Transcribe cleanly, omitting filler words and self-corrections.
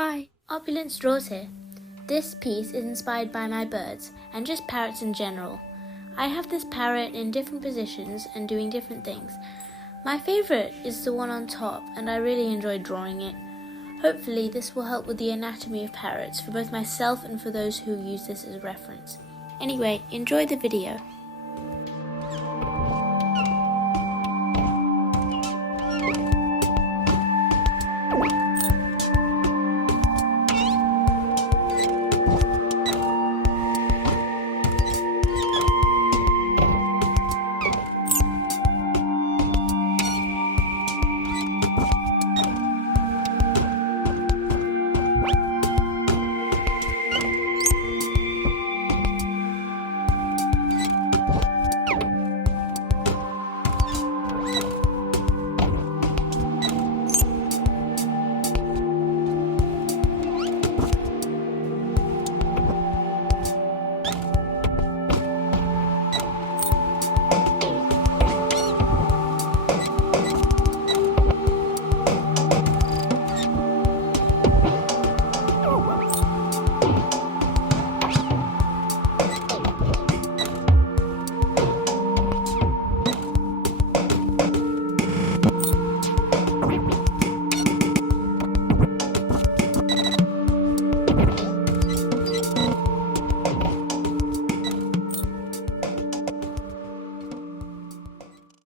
Hi, OpulenceDraws here. This piece is inspired by my birds and just parrots in general. I have this parrot in different positions and doing different things. My favourite is the one on top and I really enjoy drawing it. Hopefully this will help with the anatomy of parrots for both myself and for those who use this as a reference. Anyway, enjoy the video.